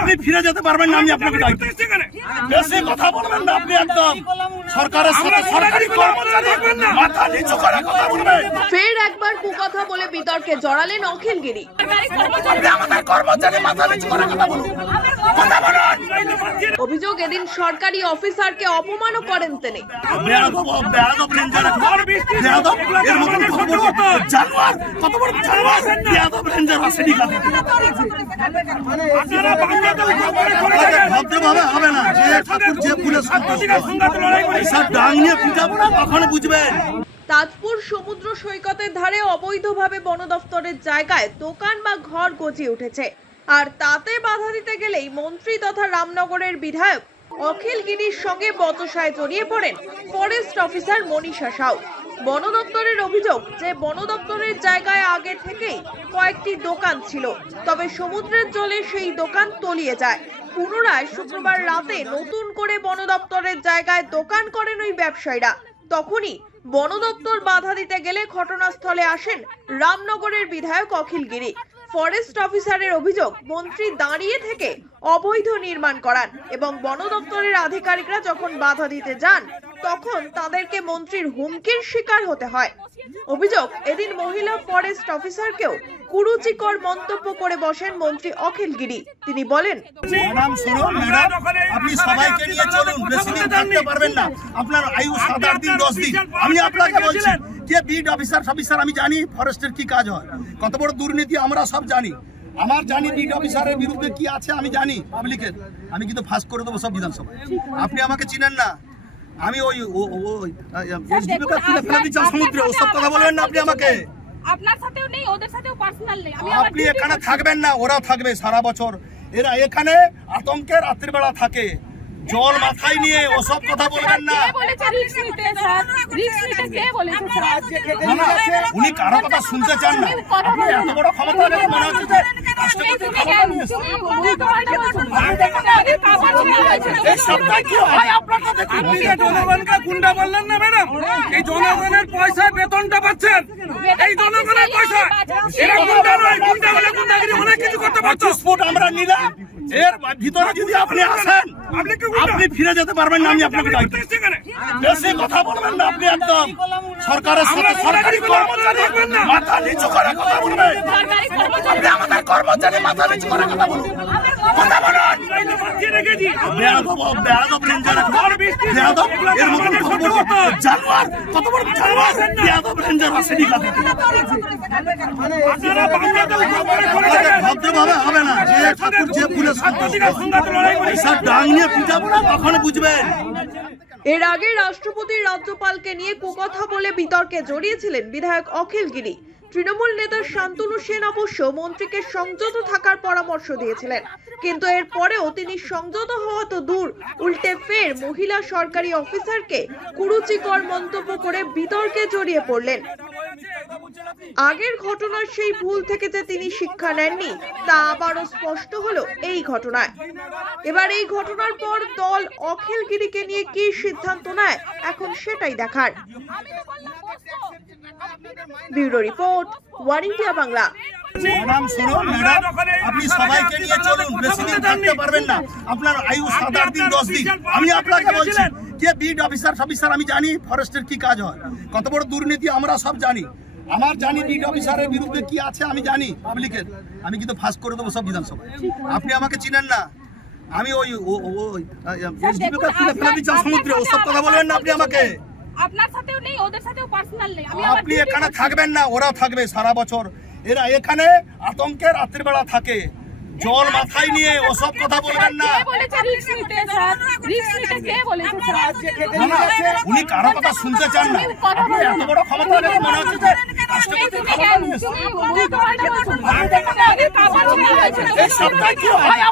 আপনি ফিরে যেতে পারবেন না আমি আপনাকে। বেশি কথা বলবেন না আপনি একদম। সরকারের সাথে সরকারি কর্মচারী মাথা নিচু করে কথা বলবেন। ফের একবার কুকথা বলে বিতর্কে জড়ালেন অখিল গিরি আপনি আমাদের কর্মচারী মাথা নিচু করে কথা বলুন। কথা বলুন। অভিযোগ এদিন সরকারি অফিসারকে অপমান করেন তিনি। ভদ্রভাবে হবে না। যে ঠাকুর যে ফুলে ডাং নিয়ে পিটাবো না কখনো বুঝবেন তাজপুর সমুদ্র সৈকতের ধারে অবৈধভাবে বন দফতরের জায়গায় দোকান বা ঘর গজিয়ে উঠেছে। আর তাতে বাধা দিতে গেলেই মন্ত্রী তথা রামনগরের বিধায়ক অখিল গিরির সঙ্গে বচসায় জড়িয়ে পড়েন ফরেস্ট অফিসার মনীষা সাউ। বন দপ্তরের অভিযোগ যে বন দপ্তরের জায়গায় আগে থেকেই কয়েকটি দোকান ছিল তবে সমুদ্রের জলে সেই দোকান তলিয়ে যায়। পুনরায় শুক্রবার রাতে নতুন করে বন দপ্তরের জায়গায় দোকান করেন ওই ব্যবসায়ীরা। তখনই বন দপ্তর বাধা দিতে গেলে ঘটনাস্থলে আসেন রামনগরের বিধায়ক অখিল গিরি। ফরেস্ট অফিসারের অভিযোগ, মন্ত্রী দাঁড়িয়ে থেকে অবৈধ নির্মাণ করান এবং বন দপ্তরের আধিকারিকরা যখন বাধা দিতে যান তখন তাদেরকে মন্ত্রীর হুমকির শিকার হতে হয়। অভিযোগ এদিন মহিলা ফরেস্ট অফিসারকেও কুরুচিকর মন্তব্য করে বসেন মন্ত্রী অখিল গিরি। তিনি বলেন ম্যাডাম শুনুন ম্যাডাম। আপনি সবাইকে নিয়ে চলুন বেশি দিন থাকতে পারবেন না। আপনার আয়ু সাত আট দিন দশ দিন। আমি আপনাকে বলছি যে বিড অফিসার অফিসার আমি জানি ফরেস্টের কি কাজ হয়। কত বড় দুর্নীতি আমরা সব জানি। আমার জানি বিড অফিসারের বিরুদ্ধে কি আছে আমি জানি পাবলিকের আমি কিন্তু ফাঁস করে দেবো সব বিধানসভায়। আপনি আমাকে চিনেন না। আমি ওই সমুদ্রে ওসব কথা বলবেন না আপনি আমাকে? আপনার সাথেও নেই ওদের সাথেও পার্সোনাল নেই। আমি আপনি এখানে থাকবেন না ওরা থাকবে সারা বছর। এরা এখানে আতঙ্কে রাত্রিবেলা থাকে। জল মাথায় নিয়ে ওসব কথা বলবেন না। উনি কারও কথা শুনতে চান না। আপনি এত বড় ক্ষমতা মনে হচ্ছে যে হয়? গুন্ডা বললেন না ম্যাডাম? এই জনগণের পয়সায় বেতনটা পাচ্ছেন। এই জনগণের পয়সা এরা গুন্ডা নয় গুন্ডা হলে গুন্ডাগিরি অনেক কিছু করতে আমরা নিলাম। এর ভিতরে যদি আপনি আসেন আপনি? ফিরে যেতে পারবেন না আমি আপনাকে দিচ্ছি। সেখানে বেশি কথা বলবেন না আপনি একদম। সরকারের সাথে সরকারি কর্মচারী। মাথা নিচু করে কথা বলবেন। আপনি আমাদের কর্মচারী মাথা নিচু করে কথা বলুন। কথা বলুন। ভদ্রভাবে ঠাকুর যে ফুলে আত্মীয় সংঘাত লড়াই করি সব ডাং নিয়ে পিটাবো না কখনো বুঝবেন? এর আগে রাষ্ট্রপতি রাজ্যপালকে নিয়ে কুকথা বলে বিতর্কে জড়িয়েছিলেন বিধায়ক অখিল গিরি। তৃণমূল নেতা শান্তনু সেন অবশ্য মন্ত্রীকে সংযত থাকার পরামর্শ দিয়েছিলেন। কিন্তু এর পরেও তিনি সংযত হওয়া তো দূর। উল্টে ফের মহিলা সরকারি অফিসারকে কুরুচিকর মন্তব্য করে বিতর্কে জড়িয়ে পড়লেন। আগের ঘটনার সেই ভুল থেকে যে তিনি শিক্ষা নেননি তা আবারও স্পষ্ট হলো এই ঘটনায়। এবার এই ঘটনার পর দল অখিলগিরিকে নিয়ে কি সিদ্ধান্ত নেয় এখন সেটাই দেখার। Bureau report One India Bangla. Madam শুনুন ম্যাডাম। আপনি সবাইকে নিয়ে চলুন বেশি দিন থাকতে পারবেন না। আপনার আয়ু সাত আট দিন দশ দিন। আমি আপনাকে বলছি যে বিড অফিসার অফিসার আমি জানি ফরেস্টের কি কাজ হয়। কত বড় দুর্নীতি আমরা সব জানি। আমার জানি বিড অফিসারের বিরুদ্ধে কি আছে আমি জানি পাবলিকের আমি কিন্তু ফাঁস করে দেবো সব বিধানসভায়। আপনি আমাকে চিনেন না। আমি ওই কে সমুদ্রে ওসব কথা বলবেন না আপনি আমাকে। আপনার সাথেও নেই ওদের সাথেও পার্সোনাল নেই। আপনি এখানে থাকবেন না ওরা থাকবে সারা বছর। এরা এখানে আতঙ্কে রাত্রিবেলা থাকে। জল মাথায় নিয়ে ওসব কথা বলবেন না। উনি কারও কথা শুনতে চান না। আপনি এত বড় ক্ষমতা মনে হচ্ছে যে হয়?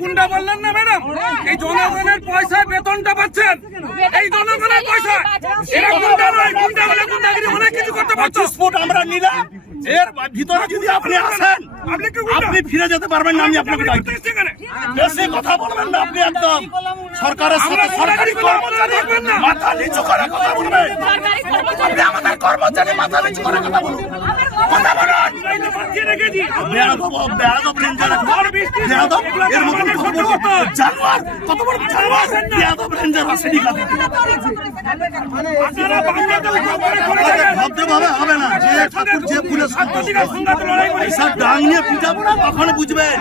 গুন্ডা বললেন না ম্যাডাম এই জনগণের পয়সায় বেতনটা পাচ্ছেন। এই জনগণের পয়সা এরা গুন্ডা নয় গুন্ডা গুন্ডাগিরি অনেক কিছু করতে পারতো পঁচিশ ফুট আমরা নিলাম। এর ভিতরে যদি আপনি আসেন আপনি? আপনি ফিরে যেতে পারবেন না আমি আপনাকে বেশি কথা বলবেন না আপনি একদম। সরকারের সাথে সরকারি কর্মচারী। থাকবেন না। মাথা নিচু করে কথা বলবেন। আপনি আমাদের কর্মচারী মাথা নিচু করে কথা বলুন। কথা বলুন। এই তো বাঁচিয়ে রেখেছি বেয়াদব বেয়াদব রেঞ্জার বেয়াদব এর মতন জানোয়ার কত বড় জানোয়ার বেয়াদব রেঞ্জার আসেনি কাছে আপনারা বাংলাতে উপরে করে থাকেন। ভদ্রভাবে হবে না। যে ঠাকুর যে ফুলে আত্মধিকার সংঘাতে লড়াই করি এইসব ডাং নিয়ে পিঠাবো না কখন বুঝবেন?